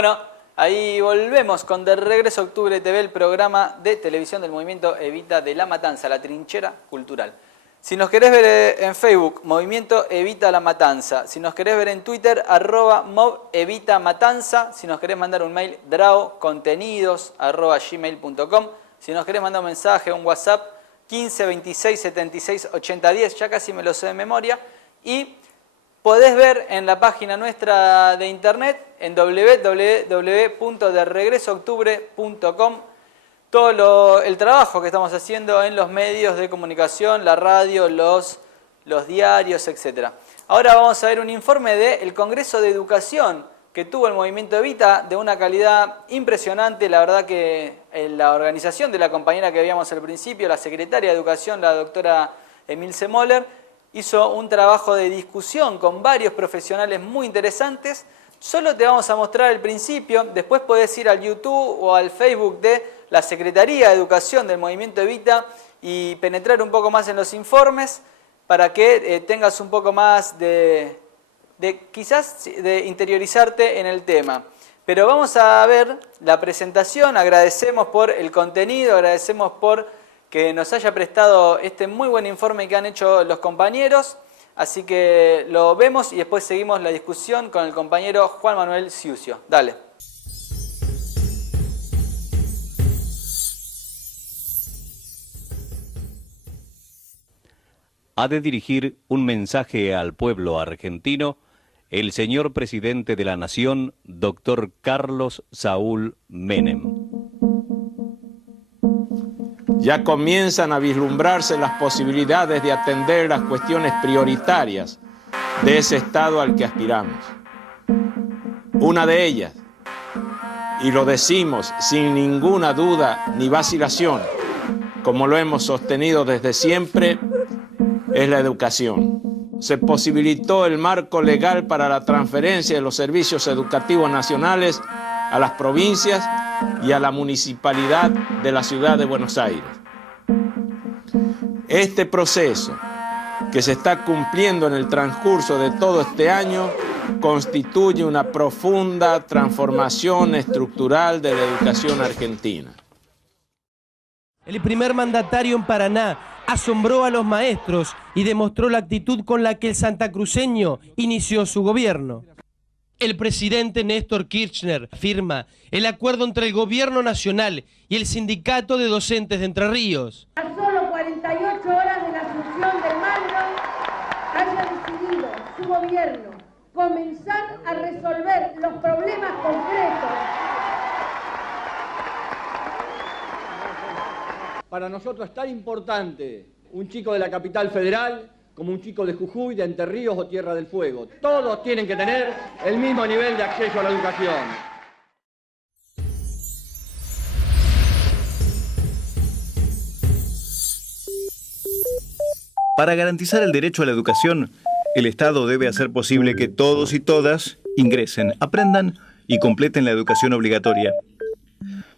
Bueno, ahí volvemos con De Regreso a Octubre TV, el programa de televisión del movimiento Evita de La Matanza, la trinchera cultural. Si nos querés ver en Facebook, Movimiento Evita La Matanza. Si nos querés ver en Twitter, @MovEvitaMatanza. Si nos querés mandar un mail, draocontenidos@gmail.com. Si nos querés mandar un mensaje, un WhatsApp, 15 26 76 80 10. Ya casi me lo sé de memoria. Y podés ver en la página nuestra de internet, en www.deregresooctubre.com, todo el trabajo que estamos haciendo en los medios de comunicación, la radio, los diarios, etc. Ahora vamos a ver un informe del Congreso de Educación que tuvo el Movimiento Evita, de una calidad impresionante. La verdad que la organización de la compañera que veíamos al principio, la secretaria de Educación, la doctora Emilce Moller, hizo un trabajo de discusión con varios profesionales muy interesantes. Solo te vamos a mostrar el principio, después podés ir al YouTube o al Facebook de la Secretaría de Educación del Movimiento Evita y penetrar un poco más en los informes para que tengas un poco más quizás de interiorizarte en el tema. Pero vamos a ver la presentación, agradecemos por el contenido, agradecemos por que nos haya prestado este muy buen informe que han hecho los compañeros. Así que lo vemos y después seguimos la discusión con el compañero Juan Manuel Ciucio. Dale. Ha de dirigir un mensaje al pueblo argentino el señor presidente de la Nación, doctor Carlos Saúl Menem. Ya comienzan a vislumbrarse las posibilidades de atender las cuestiones prioritarias de ese Estado al que aspiramos. Una de ellas, y lo decimos sin ninguna duda ni vacilación, como lo hemos sostenido desde siempre, es la educación. Se posibilitó el marco legal para la transferencia de los servicios educativos nacionales a las provincias y a la municipalidad de la ciudad de Buenos Aires. Este proceso, que se está cumpliendo en el transcurso de todo este año, constituye una profunda transformación estructural de la educación argentina. El primer mandatario en Paraná asombró a los maestros y demostró la actitud con la que el santacruceño inició su gobierno. El presidente Néstor Kirchner firma el acuerdo entre el gobierno nacional y el sindicato de docentes de Entre Ríos. A solo 48 horas de la asunción del mando, haya decidido su gobierno comenzar a resolver los problemas concretos. Para nosotros es tan importante un chico de la capital federal como un chico de Jujuy, de Entre Ríos o Tierra del Fuego. Todos tienen que tener el mismo nivel de acceso a la educación. Para garantizar el derecho a la educación, el Estado debe hacer posible que todos y todas ingresen, aprendan y completen la educación obligatoria.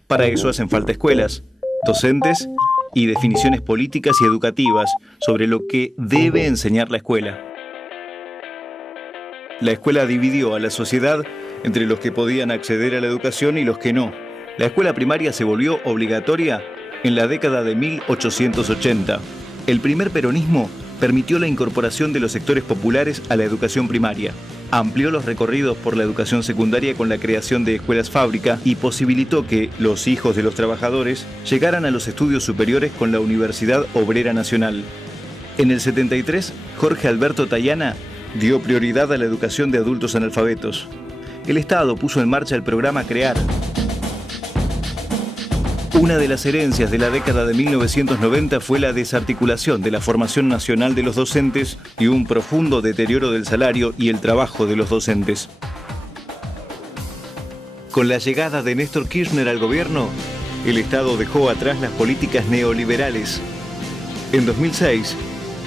Para eso hacen falta escuelas, docentes y definiciones políticas y educativas sobre lo que debe enseñar la escuela. La escuela dividió a la sociedad entre los que podían acceder a la educación y los que no. La escuela primaria se volvió obligatoria en la década de 1880. El primer peronismo permitió la incorporación de los sectores populares a la educación primaria. Amplió los recorridos por la educación secundaria con la creación de escuelas fábrica y posibilitó que los hijos de los trabajadores llegaran a los estudios superiores con la Universidad Obrera Nacional. En el 73, Jorge Alberto Tayana dio prioridad a la educación de adultos analfabetos. El Estado puso en marcha el programa CREAR. Una de las herencias de la década de 1990 fue la desarticulación de la formación nacional de los docentes y un profundo deterioro del salario y el trabajo de los docentes. Con la llegada de Néstor Kirchner al gobierno, el Estado dejó atrás las políticas neoliberales. En 2006,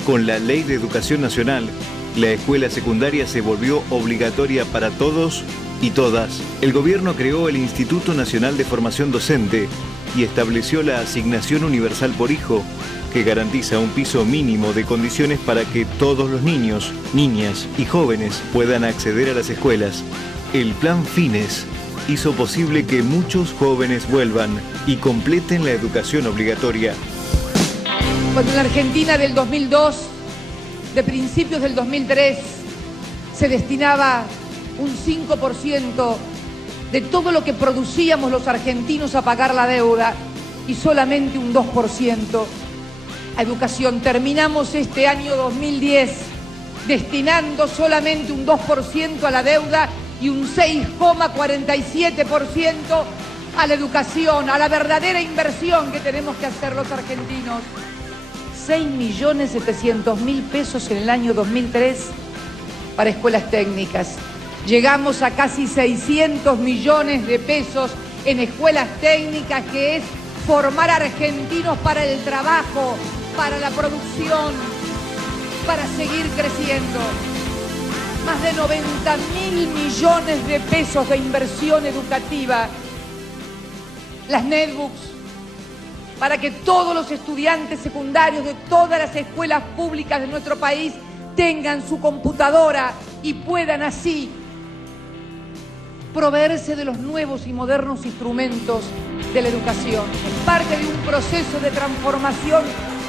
con la Ley de Educación Nacional, la escuela secundaria se volvió obligatoria para todos y todas. El gobierno creó el Instituto Nacional de Formación Docente y estableció la asignación universal por hijo, que garantiza un piso mínimo de condiciones para que todos los niños, niñas y jóvenes puedan acceder a las escuelas. El Plan Fines hizo posible que muchos jóvenes vuelvan y completen la educación obligatoria. Cuando en la Argentina del 2002, de principios del 2003, se destinaba un 5% de todo lo que producíamos los argentinos a pagar la deuda y solamente un 2% a educación. Terminamos este año 2010 destinando solamente un 2% a la deuda y un 6,47% a la educación, a la verdadera inversión que tenemos que hacer los argentinos. 6.700.000 pesos en el año 2003 para escuelas técnicas. Llegamos a casi 600 millones de pesos en escuelas técnicas, que es formar argentinos para el trabajo, para la producción, para seguir creciendo. Más de 90.000 millones de pesos de inversión educativa. Las netbooks, para que todos los estudiantes secundarios de todas las escuelas públicas de nuestro país tengan su computadora y puedan así proveerse de los nuevos y modernos instrumentos de la educación. Es parte de un proceso de transformación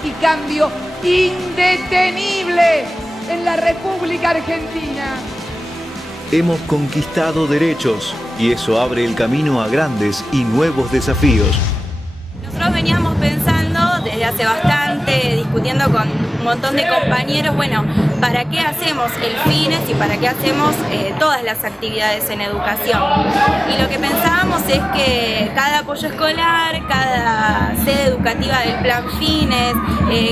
y cambio indetenible en la República Argentina. Hemos conquistado derechos y eso abre el camino a grandes y nuevos desafíos. Nosotros veníamos pensando desde hace bastante, discutiendo con un montón de compañeros, bueno, ¿para qué hacemos el FINES y para qué hacemos todas las actividades en educación? Y lo que pensábamos es que cada apoyo escolar, cada sede educativa del plan FINES,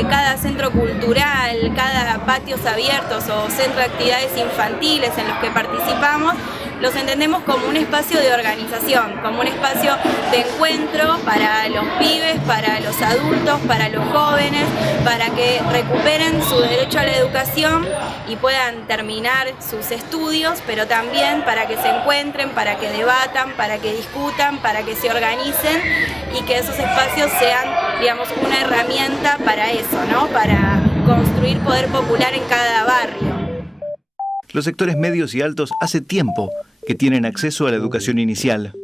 cada centro cultural, cada patios abiertos o centro de actividades infantiles en los que participamos, los entendemos como un espacio de organización, como un espacio de encuentro para los pibes, para los adultos, para los jóvenes, para que recuperen su derecho a la educación y puedan terminar sus estudios, pero también para que se encuentren, para que debatan, para que discutan, para que se organicen y que esos espacios sean, digamos, una herramienta para eso, ¿no? Para construir poder popular en cada barrio. Los sectores medios y altos hace tiempo que tienen acceso a la educación inicial.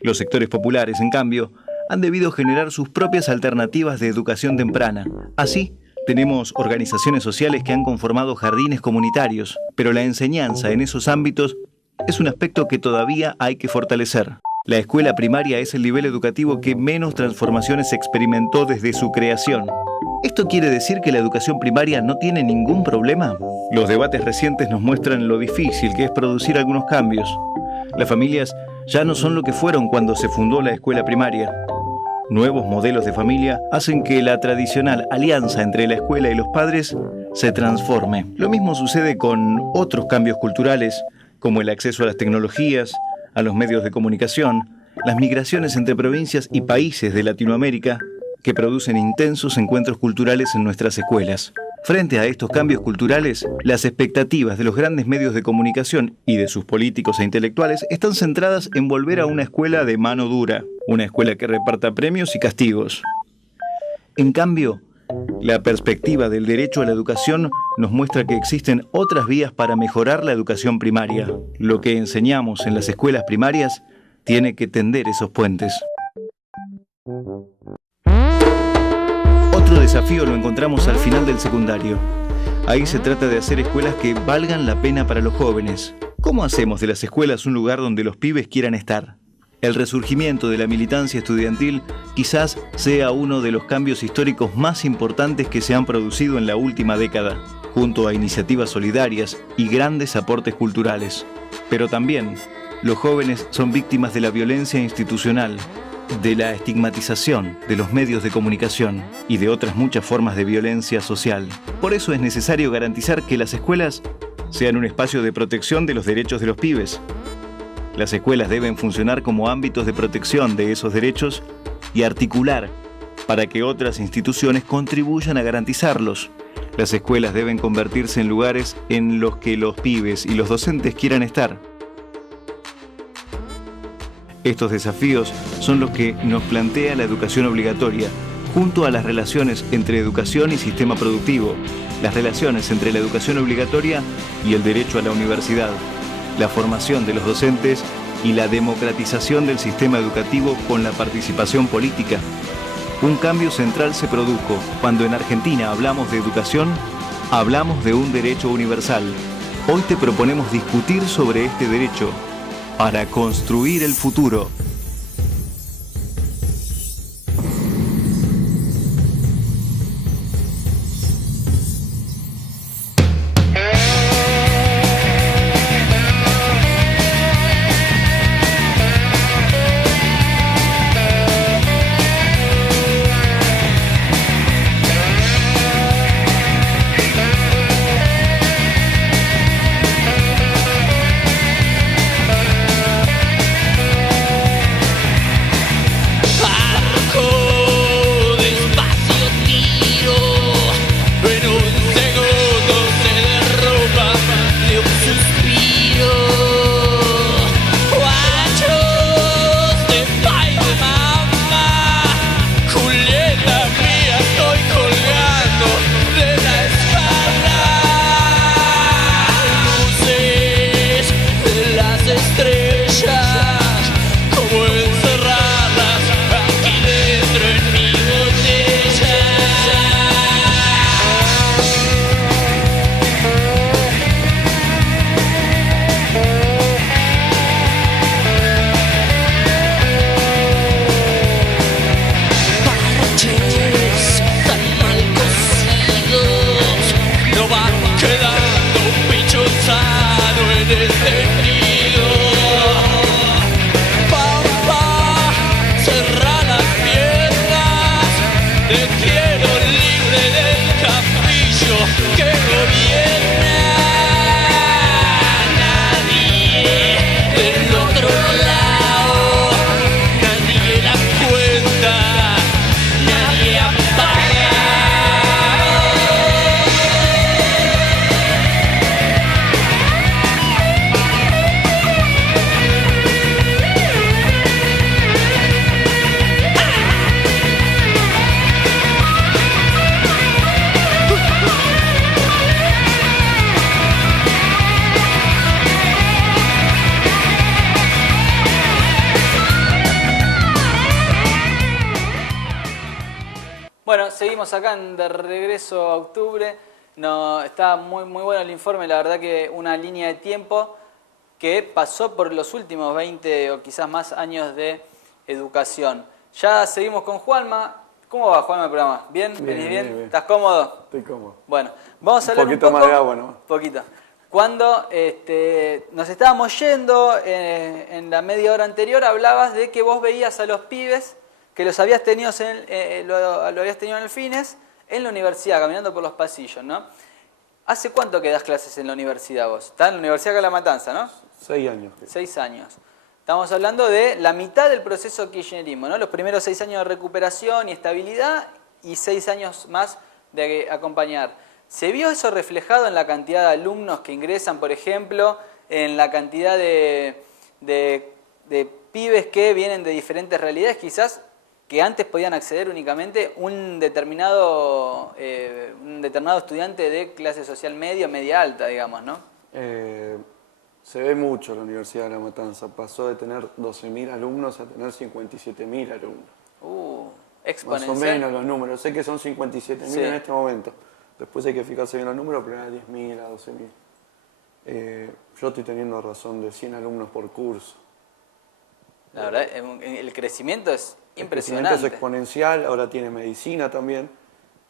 Los sectores populares, en cambio, han debido generar sus propias alternativas de educación temprana. Así, tenemos organizaciones sociales que han conformado jardines comunitarios, pero la enseñanza en esos ámbitos es un aspecto que todavía hay que fortalecer. La escuela primaria es el nivel educativo que menos transformaciones experimentó desde su creación. ¿Esto quiere decir que la educación primaria no tiene ningún problema? Los debates recientes nos muestran lo difícil que es producir algunos cambios. Las familias ya no son lo que fueron cuando se fundó la escuela primaria. Nuevos modelos de familia hacen que la tradicional alianza entre la escuela y los padres se transforme. Lo mismo sucede con otros cambios culturales, como el acceso a las tecnologías, a los medios de comunicación, las migraciones entre provincias y países de Latinoamérica, que producen intensos encuentros culturales en nuestras escuelas. Frente a estos cambios culturales, las expectativas de los grandes medios de comunicación y de sus políticos e intelectuales están centradas en volver a una escuela de mano dura, una escuela que reparta premios y castigos. En cambio, la perspectiva del derecho a la educación nos muestra que existen otras vías para mejorar la educación primaria. Lo que enseñamos en las escuelas primarias tiene que tender esos puentes. Otro desafío lo encontramos al final del secundario. Ahí se trata de hacer escuelas que valgan la pena para los jóvenes. ¿Cómo hacemos de las escuelas un lugar donde los pibes quieran estar? El resurgimiento de la militancia estudiantil quizás sea uno de los cambios históricos más importantes que se han producido en la última década, junto a iniciativas solidarias y grandes aportes culturales. Pero también, los jóvenes son víctimas de la violencia institucional, de la estigmatización de los medios de comunicación y de otras muchas formas de violencia social. Por eso es necesario garantizar que las escuelas sean un espacio de protección de los derechos de los pibes. Las escuelas deben funcionar como ámbitos de protección de esos derechos y articular para que otras instituciones contribuyan a garantizarlos. Las escuelas deben convertirse en lugares en los que los pibes y los docentes quieran estar. Estos desafíos son los que nos plantea la educación obligatoria, junto a las relaciones entre educación y sistema productivo, las relaciones entre la educación obligatoria y el derecho a la universidad, la formación de los docentes y la democratización del sistema educativo con la participación política. Un cambio central se produjo cuando en Argentina hablamos de educación, hablamos de un derecho universal. Hoy te proponemos discutir sobre este derecho para construir el futuro. Bueno, seguimos acá de regreso a octubre. No, está muy bueno el informe, la verdad que una línea de tiempo que pasó por los últimos 20 o quizás más años de educación. Ya seguimos con Juanma. ¿Cómo va, Juanma, el programa? ¿Bien? ¿Venís bien? ¿Estás cómodo? Estoy cómodo. Bueno, vamos a hablar un poquito más de agua, ¿no? Poquito. Cuando nos estábamos yendo, en la media hora anterior, hablabas de que vos veías a los pibes que los habías tenido lo habías tenido en el Fines, en la universidad, caminando por los pasillos, ¿no? ¿Hace cuánto que das clases en la universidad vos? Estás en la Universidad de La Matanza, ¿no? 6 años. 6 años. Estamos hablando de la mitad del proceso kirchnerismo, ¿no? Los primeros 6 años de recuperación y estabilidad y 6 años más de acompañar. ¿Se vio eso reflejado en la cantidad de alumnos que ingresan, por ejemplo, en la cantidad de pibes que vienen de diferentes realidades, quizás que antes podían acceder únicamente un determinado estudiante de clase social media alta, digamos, ¿no? Se ve mucho la Universidad de La Matanza. Pasó de tener 12.000 alumnos a tener 57.000 alumnos. Exponencial. Más o menos los números. Sé que son 57.000 sí. En este momento. Después hay que fijarse bien los números, pero era 10.000 a 12.000. Yo estoy teniendo razón de 100 alumnos por curso. La verdad, el crecimiento es impresionante. El crecimiento es exponencial, ahora tiene medicina también.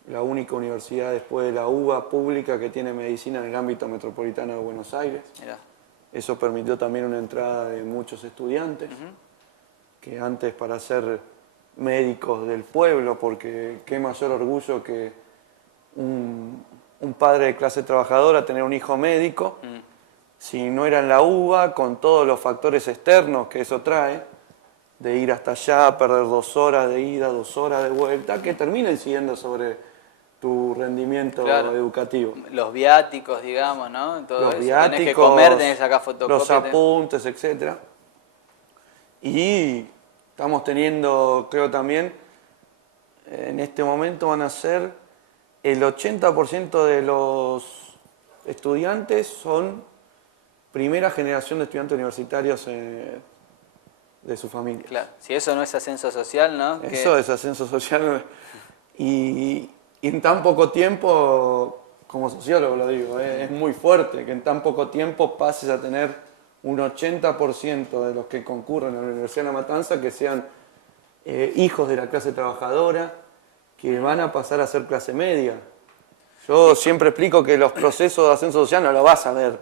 La única universidad después de la UBA pública que tiene medicina en el ámbito metropolitano de Buenos Aires. Mirá. Eso permitió también una entrada de muchos estudiantes, que antes para ser médicos del pueblo, porque qué mayor orgullo que un padre de clase trabajadora tener un hijo médico, si no era en la UBA, con todos los factores externos que eso trae, de ir hasta allá, perder 2 horas de ida, 2 horas de vuelta, que termina incidiendo sobre tu rendimiento educativo. Los viáticos, digamos, ¿no? Todo los eso. Viáticos, tenés que comer, tenés que sacar fotocopias. Los apuntes, etc. Y estamos teniendo, creo también, en este momento van a ser el 80% de los estudiantes son primera generación de estudiantes universitarios de su familia. Claro, si eso no es ascenso social, ¿no? Eso es ascenso social. Y en tan poco tiempo, como sociólogo lo digo, es muy fuerte que en tan poco tiempo pases a tener un 80% de los que concurren a la Universidad de La Matanza que sean hijos de la clase trabajadora, que van a pasar a ser clase media. Yo siempre explico que los procesos de ascenso social no lo vas a ver.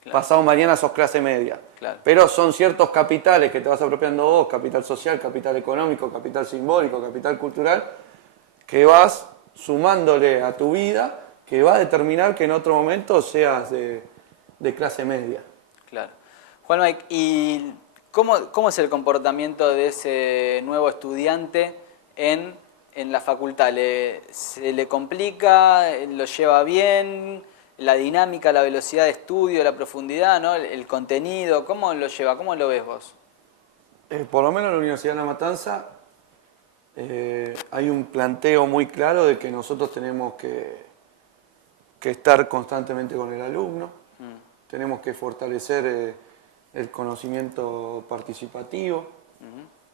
Claro. Pasado mañana sos clase media. Claro. Pero son ciertos capitales que te vas apropiando vos, capital social, capital económico, capital simbólico, capital cultural, que vas sumándole a tu vida, que va a determinar que en otro momento seas de clase media. Claro. Juan Mike, ¿y cómo es el comportamiento de ese nuevo estudiante en la facultad? ¿Se le complica? ¿Lo lleva bien? ¿La dinámica, la velocidad de estudio, la profundidad, ¿no? El contenido? ¿Cómo lo lleva? ¿Cómo lo ves vos? Por lo menos en la Universidad de La Matanza hay un planteo muy claro de que nosotros tenemos que estar constantemente con el alumno, tenemos que fortalecer el conocimiento participativo,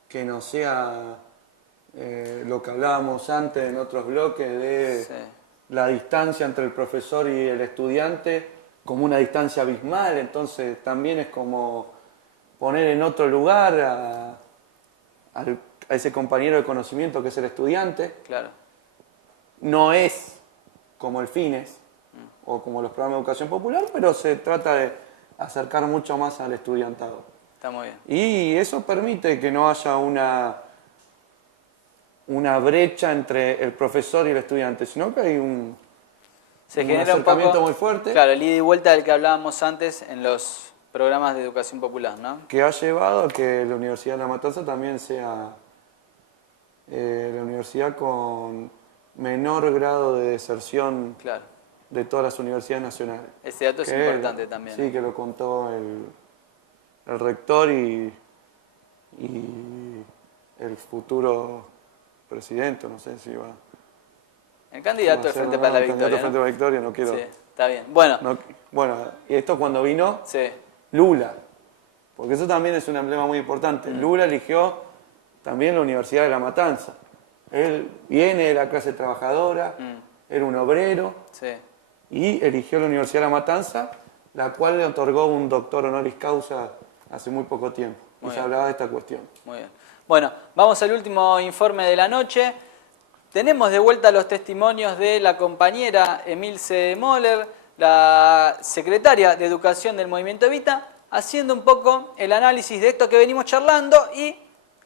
que no sea lo que hablábamos antes en otros bloques de la distancia entre el profesor y el estudiante como una distancia abismal, entonces también es como poner en otro lugar a ese compañero de conocimiento que es el estudiante. Claro. No es como el FINES o como los programas de educación popular, pero se trata de acercar mucho más al estudiantado. Está muy bien. Y eso permite que no haya una brecha entre el profesor y el estudiante, sino que hay un acercamiento muy fuerte. Claro, el ida y vuelta del que hablábamos antes en los programas de educación popular, ¿no? Que ha llevado a que la Universidad de La Matanza también sea la universidad con menor grado de deserción de todas las universidades nacionales. Ese dato es importante también. Sí, que lo contó el rector y el futuro presidente, no sé si va... El candidato del Frente para la Victoria. El candidato Frente para la Victoria, no quiero... Sí, está bien. Bueno. Bueno, y esto cuando vino Lula, porque eso también es un emblema muy importante. Lula eligió también la Universidad de La Matanza. Él viene de la clase trabajadora, era un obrero, y eligió la Universidad de La Matanza, la cual le otorgó un doctor honoris causa hace muy poco tiempo. Y se hablaba de esta cuestión. Muy bien. Bueno, vamos al último informe de la noche. Tenemos de vuelta los testimonios de la compañera Emilce Moller, la secretaria de Educación del Movimiento Evita, haciendo un poco el análisis de esto que venimos charlando y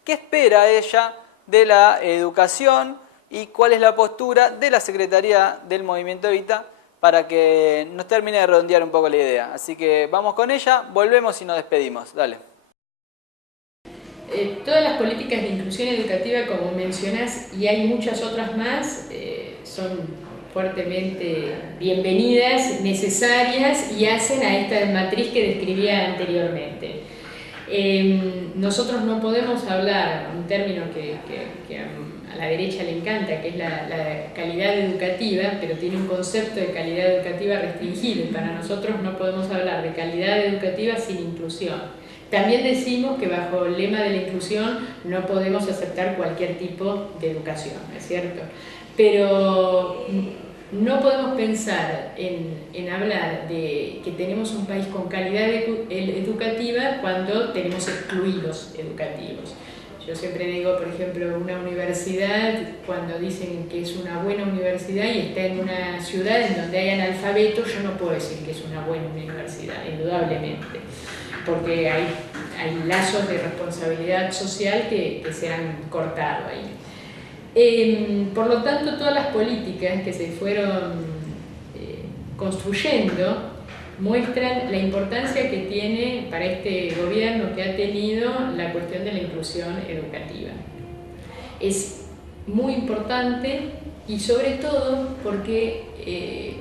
qué espera ella de la educación y cuál es la postura de la Secretaría del Movimiento Evita para que nos termine de redondear un poco la idea. Así que vamos con ella, volvemos y nos despedimos. Dale. Todas las políticas de inclusión educativa, como mencionás, y hay muchas otras más, son fuertemente bienvenidas, necesarias y hacen a esta matriz que describía anteriormente. Nosotros no podemos hablar, un término que a la derecha le encanta, que es la calidad educativa, pero tiene un concepto de calidad educativa restringido, y para nosotros no podemos hablar de calidad educativa sin inclusión. También decimos que bajo el lema de la inclusión no podemos aceptar cualquier tipo de educación, ¿es cierto? Pero no podemos pensar en hablar de que tenemos un país con calidad educativa cuando tenemos excluidos educativos. Yo siempre digo, por ejemplo, una universidad, cuando dicen que es una buena universidad y está en una ciudad en donde hay analfabetos, yo no puedo decir que es una buena universidad, indudablemente, porque hay lazos de responsabilidad social que se han cortado ahí. Por lo tanto, todas las políticas que se fueron construyendo muestran la importancia que tiene para este gobierno, que ha tenido la cuestión de la inclusión educativa. Es muy importante y sobre todo porque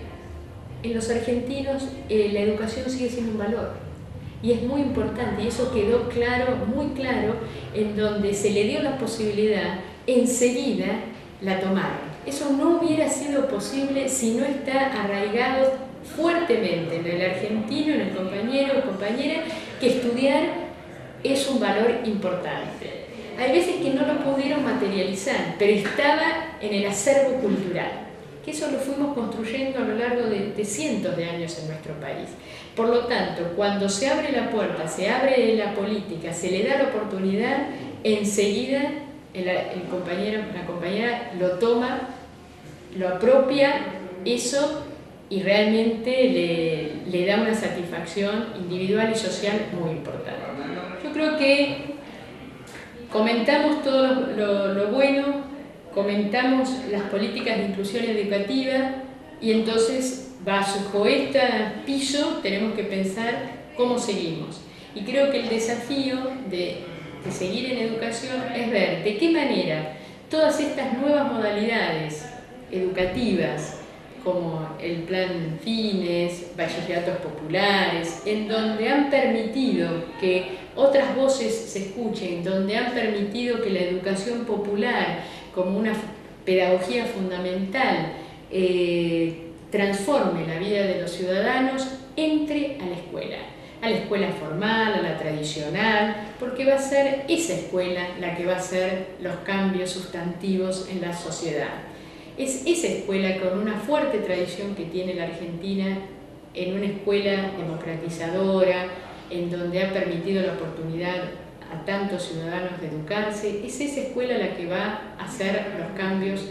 en los argentinos la educación sigue siendo un valor. Y es muy importante, y eso quedó claro, muy claro, en donde se le dio la posibilidad, enseguida la tomaron. Eso no hubiera sido posible si no está arraigado fuertemente en el argentino, en el compañero o compañera, que estudiar es un valor importante. Hay veces que no lo pudieron materializar, pero estaba en el acervo cultural, que eso lo fuimos construyendo a lo largo de cientos de años en nuestro país. Por lo tanto, cuando se abre la puerta, se abre la política, se le da la oportunidad, enseguida el compañero, la compañera lo toma, lo apropia eso y realmente le da una satisfacción individual y social muy importante. Yo creo que comentamos todo lo bueno, comentamos las políticas de inclusión educativa y entonces bajo este piso tenemos que pensar cómo seguimos. Y creo que el desafío de seguir en educación es ver de qué manera todas estas nuevas modalidades educativas, como el plan Fines, bachilleratos populares, en donde han permitido que otras voces se escuchen, donde han permitido que la educación popular, como una pedagogía fundamental, transforme la vida de los ciudadanos, entre a la escuela formal, a la tradicional, porque va a ser esa escuela la que va a hacer los cambios sustantivos en la sociedad. Es esa escuela con una fuerte tradición que tiene la Argentina, en una escuela democratizadora, en donde ha permitido la oportunidad a tantos ciudadanos de educarse, es esa escuela la que va a hacer los cambios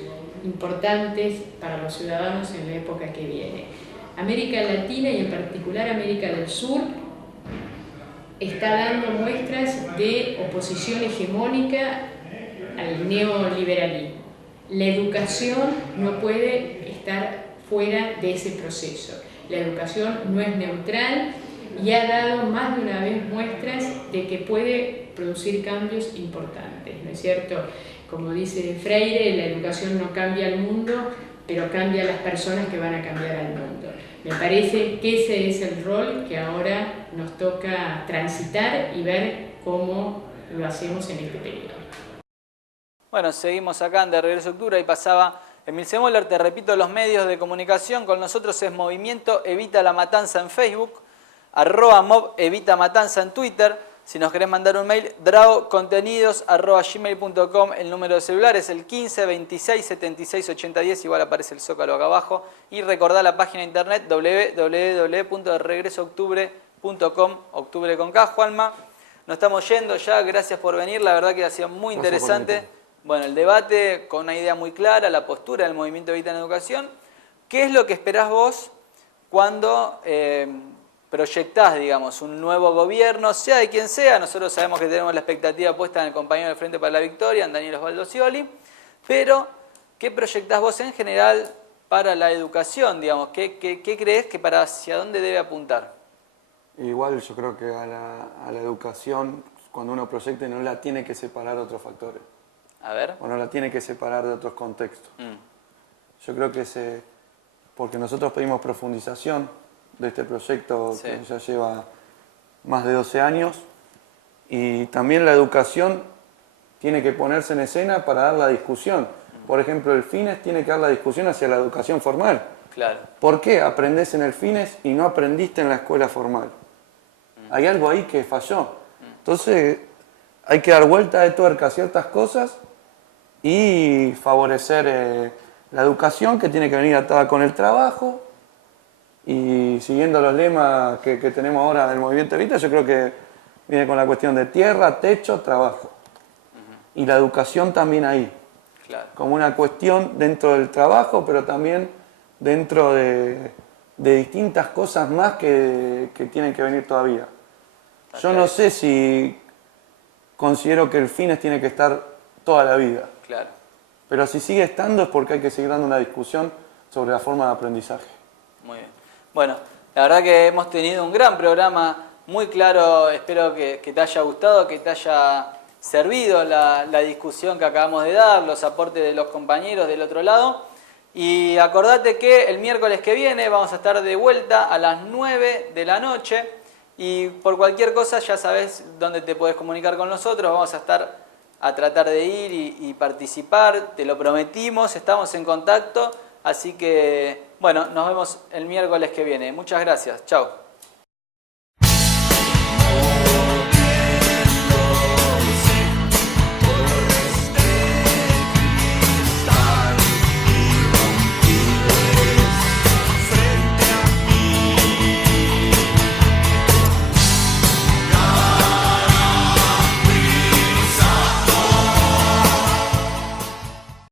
importantes para los ciudadanos en la época que viene. América Latina y en particular América del Sur está dando muestras de oposición hegemónica al neoliberalismo. La educación no puede estar fuera de ese proceso. La educación no es neutral y ha dado más de una vez muestras de que puede producir cambios importantes, ¿no es cierto? Como dice Freire, la educación no cambia al mundo, pero cambia a las personas que van a cambiar al mundo. Me parece que ese es el rol que ahora nos toca transitar y ver cómo lo hacemos en este periodo. Bueno, seguimos acá en De Regreso a Octubre, ahí pasaba Emil Semoller. Te repito, los medios de comunicación con nosotros es Movimiento Evita la Matanza en Facebook, @mob Evita Matanza en Twitter. Si nos querés mandar un mail, dragocontenidos@gmail.com. El número de celular es el 15 26 76 80 10, igual aparece el zócalo acá abajo. Y recordá la página de internet www.regresooctubre.com, octubre con K, Juanma. Nos estamos yendo ya, gracias por venir, la verdad que ha sido muy interesante. Bueno, el debate con una idea muy clara, la postura del Movimiento Evita en Educación. ¿Qué es lo que esperás vos cuando proyectás, digamos, un nuevo gobierno, sea de quien sea? Nosotros sabemos que tenemos la expectativa puesta en el compañero del Frente para la Victoria, en Daniel Osvaldo Scioli, pero ¿qué proyectás vos en general para la educación, digamos? ¿Qué crees que hacia dónde debe apuntar? Igual yo creo que a la educación, cuando uno proyecte, no la tiene que separar de otros factores. A ver. O no la tiene que separar de otros contextos. Yo creo que porque nosotros pedimos profundización de este proyecto que ya lleva más de 12 años, y también la educación tiene que ponerse en escena para dar la discusión. Por ejemplo, el Fines tiene que dar la discusión hacia la educación formal. Claro. ¿Por qué aprendés en el Fines y no aprendiste en la escuela formal? Hay algo ahí que falló. Entonces hay que dar vuelta de tuerca a ciertas cosas y favorecer la educación, que tiene que venir atada con el trabajo, y siguiendo los lemas que tenemos ahora del Movimiento Evita, yo creo que viene con la cuestión de tierra, techo, trabajo. Y la educación también ahí. Claro. Como una cuestión dentro del trabajo, pero también dentro de distintas cosas más que tienen que venir todavía. Yo no sé si considero que el Fines tiene que estar toda la vida. Claro. Pero si sigue estando es porque hay que seguir dando una discusión sobre la forma de aprendizaje. Muy bien. Bueno, la verdad que hemos tenido un gran programa, muy claro. Espero que te haya gustado, que te haya servido la discusión que acabamos de dar, los aportes de los compañeros del otro lado. Y acordate que el miércoles que viene vamos a estar de vuelta a las 9 de la noche. Y por cualquier cosa ya sabes dónde te puedes comunicar con nosotros. Vamos a tratar de ir y participar, te lo prometimos, estamos en contacto. Así que, bueno, nos vemos el miércoles que viene. Muchas gracias, chao.